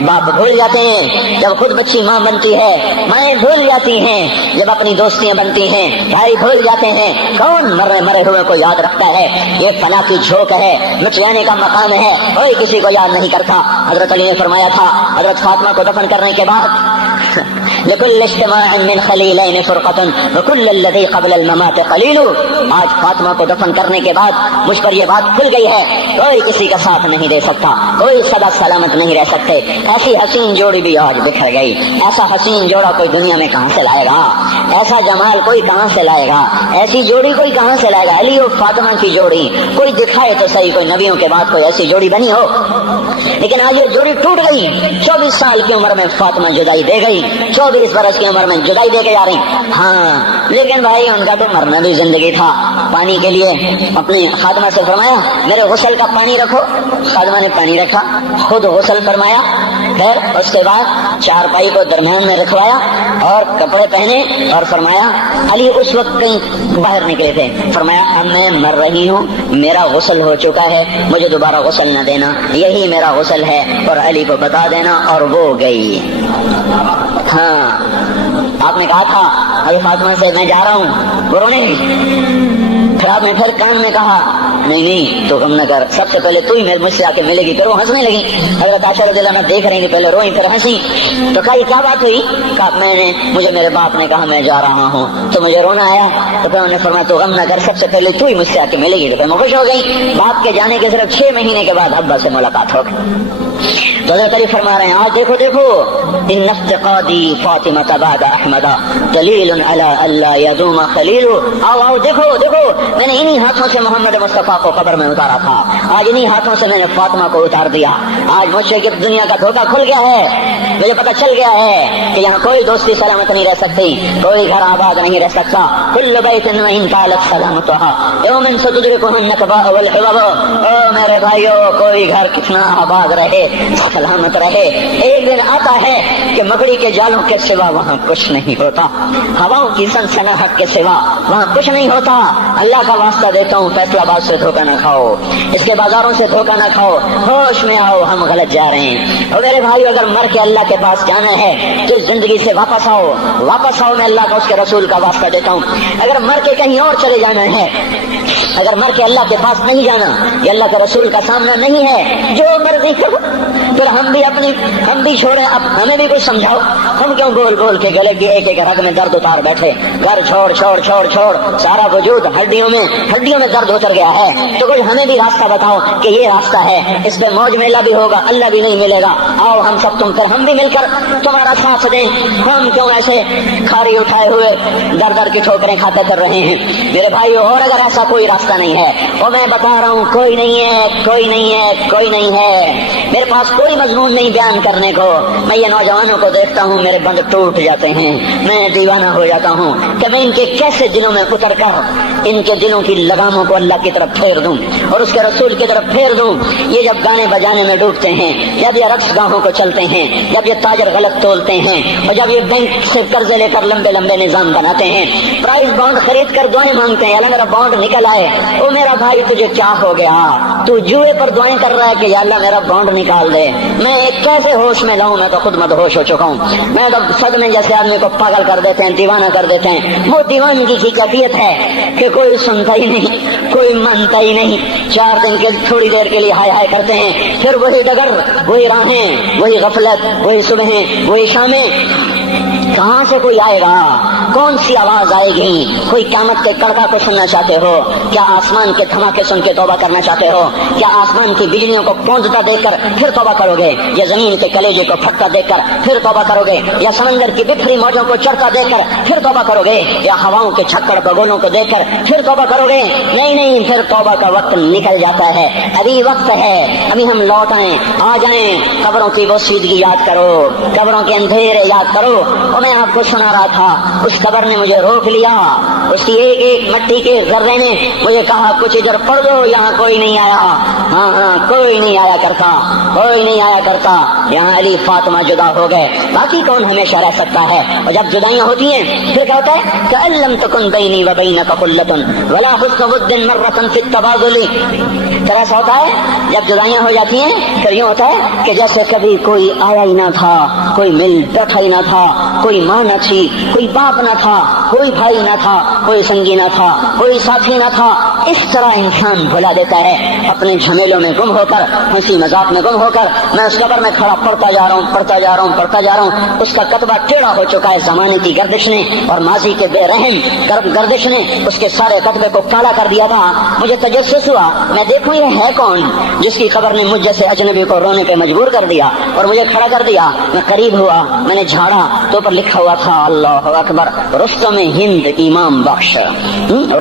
باپ بھول جاتے ہیں، جب خود بچی ماں بنتی ہے مائیں بھول جاتی ہیں، جب اپنی دوستیاں بنتی ہیں بھائی بھول جاتے ہیں، کون مرے ہوئے کو یاد رکھتا ہے؟ یہ فنا کی جھوک ہے، مٹ جانے کا مقام ہے، کوئی کسی کو یاد نہیں کرتا۔ حضرت علی نے فرمایا تھا حضرت فاطمہ کو دفن کرنے کے بعد لكل اجتماع من خليلين فرقة وكل الذي قبل الممات قليل۔ آج فاطمہ کو دفن کرنے کے بعد مجھ پر یہ بات کھل گئی ہے، کوئی کسی کا ساتھ نہیں دے سکتا، کوئی سدا سلامت نہیں رہ سکتے۔ ایسی حسین جوڑی بھی آج بکھر گئی، ایسا حسین جوڑا کوئی دنیا میں کہاں سے لائے گا؟ ایسا جمال کوئی کہاں سے لائے گا؟ ایسی جوڑی کوئی کہاں سے لائے گا؟ علی اور فاطمہ کی جوڑی کوئی دکھائے تو صحیح، کوئی نبیوں کے بعد کوئی ایسی جوڑی بنی ہو، لیکن آج یہ جوڑی ٹوٹ گئی۔ 24 سال کی عمر میں فاطمہ جدائی دے گئی، 24 برس کی عمر میں جدائی دے کے جا رہی۔ ہاں لیکن بھائی ان کا تو مرنا بھی زندگی تھا۔ پانی کے لیے اپنی خادمہ سے فرمایا میرے غسل کا پانی رکھو، خادمہ نے پانی رکھا، خود غسل فرمایا، پھر اس کے بعد چارپائی کو درمیان میں رکھوایا اور کپڑے پہنے اور فرمایا علی اس وقت کہیں باہر نکلے تھے، فرمایا اب میں مر رہی ہوں، میرا غسل ہو چکا ہے، مجھے دوبارہ غسل نہ دینا، یہی میرا غسل ہے اور علی کو بتا دینا، اور وہ گئی۔ ہاں آپ نے کہا تھا ابھی فاطمہ سے میں جا رہا ہوں، وہ رونے لگی، پھر آپ نے پھر کان میں کہا نہیں تو غم نہ کر، سب سے پہلے تو ہی مجھ سے آ کے ملے گی، پھر وہ ہنسنے لگی۔ حضرت عائشہ رضی اللہ عنہا دیکھ رہی تھی، پہلے روئی پھر ہنسی، تو کہا یہ کیا بات ہوئی؟ کہا مجھے میرے باپ نے کہا میں جا رہا ہوں تو مجھے رونا آیا، تو پھر انہوں نے فرمایا تو غم نہ کر، سب سے پہلے تو ہی مجھ سے آ کے ملے گی، تو پھر میں خوش ہو گئی۔ باپ کے جانے کے صرف 6 مہینے کے بعد ابا سے ملاقات ہو گئی۔ تو حضرت علی فرما رہے ہیں آج دیکھو ان افتقادی فاطمہ بعد احمد دلیل علی اللہ یدوم خلیل۔ آؤ دیکھو میں نے انہی ہاتھوں سے محمد مصطفیٰ کو قبر میں اتارا تھا، آج انہی ہاتھوں سے میں نے فاطمہ کو اتار دیا۔ آج مجھ سے دنیا کا دھوکہ کھل گیا ہے، مجھے پتہ چل گیا ہے کہ یہاں کوئی دوستی سلامت نہیں رہ سکتی، کوئی گھر آباد نہیں رہ سکتا۔ کل بیت وان طالت سلامتها یوم ستدرکہ النکباء والحباب۔ او میرے بھائیو، کوئی گھر کتنا آباد رہے سلامت رہے، ایک دن آتا ہے کہ مکڑی کے جالوں کے سوا وہاں کچھ نہیں ہوتا، ہواؤں کی سنسناہٹ کے سوا وہاں کچھ نہیں ہوتا۔ اللہ کا واسطہ دیتا ہوں فیصلہ آباد سے دھوکہ نہ کھاؤ، اس کے بازاروں سے دھوکہ نہ کھاؤ، ہوش میں آؤ، ہم غلط جا رہے ہیں۔ اور میرے بھائی اگر مر کے اللہ کے پاس جانا ہے تو زندگی سے واپس آؤ، میں اللہ کا اس کے رسول کا واسطہ دیتا ہوں۔ اگر مر کے کہیں اور چلے جانا ہے، اگر مر کے اللہ کے پاس نہیں جانا، یہ اللہ کے رسول کا سامنا نہیں ہے، جو مرضی کرو، پھر ہم بھی چھوڑیں، اب ہمیں بھی کچھ سمجھاؤ، ہم کیوں گول کے گلے کی ایک رگ میں درد اتار بیٹھے؟ گھر چھوڑ سارا وجود ہڈیوں میں درد اتر گیا ہے، تو کوئی ہمیں بھی راستہ بتاؤ کہ یہ راستہ ہے، اس پہ موج میلہ بھی ہوگا، اللہ بھی نہیں ملے گا، آؤ ہم سب ہم بھی مل کر تمہارا ساتھ دیں۔ ہم کیوں ایسے کھاری اٹھائے ہوئے در کی ٹھوکریں کھاتے کر رہے ہیں میرے بھائیو؟ اور اگر ایسا کوئی راستہ نہیں ہے، اور میں بتا رہا ہوں کوئی نہیں ہے، میرے پاس کوئی مضمون نہیں بیان کرنے کو، میں یہ نوجوانوں کو دیکھتا ہوں میرے بند ٹوٹ جاتے ہیں، میں دیوانہ ہو جاتا ہوں کہ میں ان کے کیسے دلوں میں اتر کر ان کے دلوں کی لگاموں کو اللہ کی طرف پھیر دوں اور اس کے رسول کی طرف پھیر دوں۔ یہ جب گانے بجانے میں ڈوبتے ہیں، جب یہ رقص گاہوں کو چلتے ہیں، جب یہ تاجر غلط تولتے ہیں، اور جب یہ بینک سے قرضے لے کر لمبے نظام بناتے ہیں، پرائز بانڈ خرید کر دعائیں مانگتے ہیں اللہ میرا بانڈ نکل آئے، او میرا بھائی تجھے کیا ہو گیا؟ تو جوئے پر دعائیں کر رہا ہے کہ یا اللہ میرا بانڈ نکال دے، میں ایک کیسے ہوش میں لاؤں؟ میں تو خود مدہوش ہو چکا ہوں، میں تو صدمے جیسے آدمی کو پاگل کر دیتے ہیں، دیوانہ کر دیتے ہیں۔ وہ دیوانگی کی کیفیت ہے کہ کوئی سنتا ہی نہیں، کوئی مانتا ہی نہیں، 4 دن کے تھوڑی دیر کے لیے ہائے کرتے ہیں، پھر وہی ڈگر، وہی راہیں، وہی غفلت، وہی صبحیں، وہی شامیں۔ کہاں سے کوئی آئے گا؟ کون سی آواز آئے گی؟ کوئی قیامت کے کڑکا کو سننا چاہتے ہو؟ کیا آسمان کے دھماکے سن کے توبہ کرنا چاہتے ہو؟ کیا آسمان کی بجلیوں کو گونجتا دیکھ کر پھر توبہ کرو گے؟ یا زمین کے کلیجے کو پھٹتا دیکھ کر پھر توبہ کرو گے؟ یا سمندر کی بکھری موجوں کو چڑھتا دیکھ کر پھر توبہ کرو گے؟ یا ہواؤں کے چھکڑ بگولوں کو دیکھ کر پھر توبہ کرو گے؟ نہیں، پھر توبہ کا وقت نکل جاتا ہے، ابھی وقت ہے، ابھی ہم لوٹ آئیں، آ جائیں، قبروں کی وہ سیدگی یاد کرو، قبروں کے اندھیرے یاد کرو۔ اور میں آپ کو سنا رہا تھا اس قبر نے مجھے روک لیا، اس کی ایک ایک مٹی کے ذرے نے مجھے کہا کچھ ادھر پڑھ دو، یہاں کوئی نہیں آیا، ہاں کوئی نہیں آیا کرتا، کوئی نہیں آیا کرتا، یہاں علی فاطمہ جدا ہو گئے، باقی کون ہمیشہ رہ سکتا ہے؟ اور جب جدائیاں ہوتی ہیں پھر کیا ہوتا ہے کہ لم تکن بینی و بینک خلۃ ولا حسن ود مرۃ فی التبادل، پھر ایسا ہوتا ہے جب جدائیاں ہو جاتی ہیں پھر یوں ہوتا ہے کہ جیسے کبھی کوئی آیا ہی نہ تھا، کوئی مل بیٹھا ہی نہ تھا، کوئی ماں نہ تھی، کوئی باپ نہ تھا، کوئی بھائی نہ تھا، کوئی سنگی نہ تھا، کوئی ساتھی نہ تھا۔ اس طرح انسان بھلا دیتا ہے اپنے جھمیلوں میں گم ہو کر، ہنسی مذاق میں گم ہو کر۔ میں اس قبر میں کھڑا پڑھتا جا رہا ہوں، پڑھتا جا رہا ہوں، پڑھتا جا رہا ہوں، اس کا کتبہ ٹیڑھا ہو چکا ہے زمانے کی گردش نے اور ماضی کے بے رحم گردش نے اس کے سارے کتبے کو کالا کر دیا تھا۔ مجھے تجسس ہوا، میں دیکھوں یہ ہے کون جس کی خبر نے مجھ جیسے اجنبی کو رونے پہ مجبور کر دیا اور مجھے کھڑا کر دیا۔ میں قریب ہوا، میں نے جھاڑا تو پر لکھا ہوا تھا اللہ اکبر، رستم ہند امام بخش،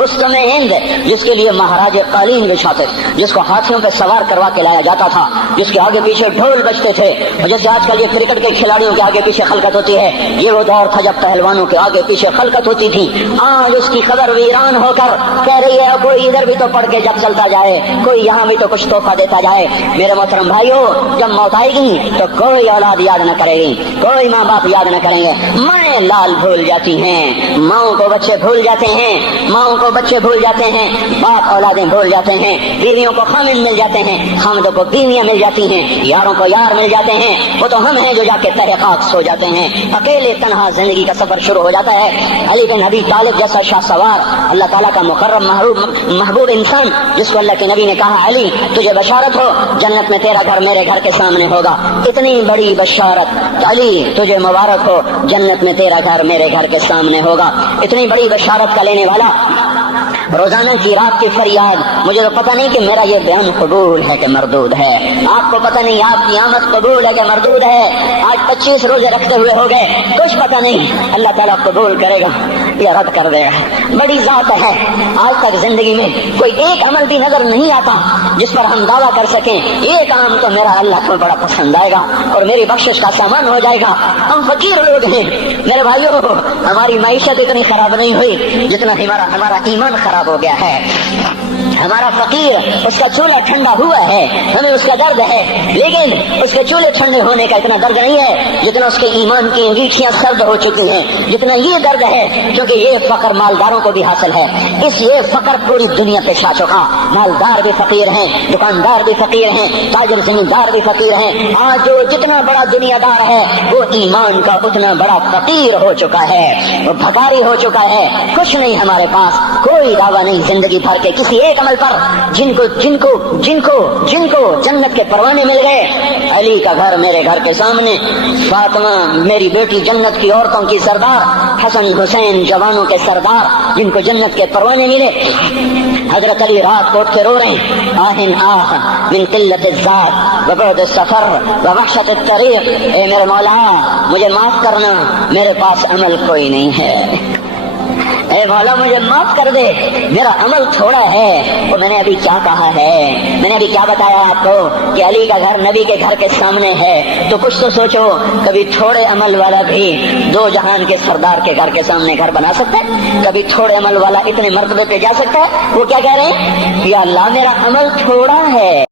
رستم ہند، جس کے لیے مہاراج قالین بچھاتے، جس کو ہاتھیوں پہ سوار کروا کے لایا جاتا تھا، جس کے آگے پیچھے ڈھول بجتے تھے، اور جیسے آج کل یہ کرکٹ کے کھلاڑیوں کے آگے پیچھے خلقت ہوتی ہے، یہ وہ دور تھا جب پہلوانوں کے آگے پیچھے خلقت ہوتی تھی۔ آج اس کی خبر ویران ہو کر کہہ رہی ہے کوئی ادھر بھی تو پڑھ کے جب چلتا جائے، کوئی یہاں بھی تو کچھ تحفہ دیتا جائے۔ میرے محترم بھائیو، جب موت آئے گی تو کوئی اولاد یاد نہ کرے گی، کوئی ماں باپ یاد نہ کریں گے، مائیں لال بھول جاتی ہیں، ماؤں کو بچے بھول جاتے ہیں، ماؤں کو بچے بھول جاتے ہیں، باپ اولادیں بھول جاتے ہیں، بیویوں کو خامن مل جاتے ہیں، خامدوں کو بیویاں مل جاتی ہیں، یاروں کو یار مل جاتے ہیں، وہ تو ہم ہیں جو جا کے تہہ خاک سو جاتے ہیں، اکیلے تنہا زندگی کا سفر شروع ہو جاتا ہے۔ علی بن ابی طالب جیسا شاہ سوار، اللہ تعالیٰ کا مکرم محبوب انسان، جس کو اللہ کے نبی نے کہا علی تجھے بشارت ہو جنت میں تیرا گھر میرے گھر کے سامنے ہوگا، اتنی بڑی بشارت، علی تجھے مبارک ہو جنت میں تیرا گھر میرے گھر کے سامنے ہوگا، اتنی بڑی بشارت کا لینے والا روزانہ کی رات کی فریاد۔ مجھے تو پتہ نہیں کہ میرا یہ بیان قبول ہے کہ مردود ہے، آپ کو پتہ نہیں آپ کی آمد قبول ہے کہ مردود ہے۔ آج 25 روزے رکھتے ہوئے ہو گئے، کچھ پتہ نہیں اللہ تعالیٰ قبول کرے گا یا رد کر دے گا، بڑی ذات ہے۔ آج تک زندگی میں کوئی ایک عمل بھی نظر نہیں آتا جس پر ہم دعویٰ کر سکیں یہ کام تو میرا اللہ کو بڑا پسند آئے گا اور میری بخشش کا سامان ہو جائے گا۔ ہم فقیر لوگ ہیں میرے بھائیوں، ہماری معیشت اتنی خراب نہیں ہوئی جتنا ہمارا ایمان خراب ہو گیا ہے۔ ہمارا فقیر اس کا چولہا ٹھنڈا ہوا ہے، ہمیں اس کا درد ہے، لیکن اس کے چولہے ٹھنڈے ہونے کا اتنا درد نہیں ہے جتنا اس کے ایمان کی انگیٹھیاں سرد ہو چکی ہیں، جتنا یہ درد ہے، کیونکہ یہ فقر مالداروں کو بھی حاصل ہے۔ اس یہ فقر پوری دنیا پہ چھا چکا، مالدار بھی فقیر ہیں، دکاندار بھی فقیر ہیں، تاجر زمیندار بھی فقیر ہیں۔ آج جو جتنا بڑا دنیا دار ہے وہ ایمان کا اتنا بڑا فقیر ہو چکا ہے، وہ بھکاری ہو چکا ہے۔ کچھ نہیں ہمارے پاس، کوئی دعویٰ نہیں زندگی بھر کے کسی ایک عمل پر جن کو جنت کے پروانے مل گئے۔ علی کا گھر میرے گھر کے سامنے، فاطمہ میری بیٹی جنت کی عورتوں کی سردار، حسن حسین جوانوں کے سردار جن کو جنت کے پروانے ملے۔ حضرت علی رات کو اٹھ کے رو رہے ہیں، آہن آہ من قلت الذات وبعد السفر ووحشت الطریق، اے میرے مولا مجھے معاف کرنا، میرے پاس عمل کوئی نہیں ہے، اے مولا مجھے معاف کر دے، میرا عمل تھوڑا ہے۔ اور میں نے ابھی کیا کہا ہے، میں نے ابھی کیا بتایا آپ کو کہ علی کا گھر نبی کے گھر کے سامنے ہے، تو کچھ تو سوچو، کبھی تھوڑے عمل والا بھی دو جہان کے سردار کے گھر کے سامنے گھر بنا سکتا ہے؟ کبھی تھوڑے عمل والا اتنے مرتبے پہ جا سکتا ہے؟ وہ کیا کہہ رہے ہیں، یا اللہ میرا عمل تھوڑا ہے،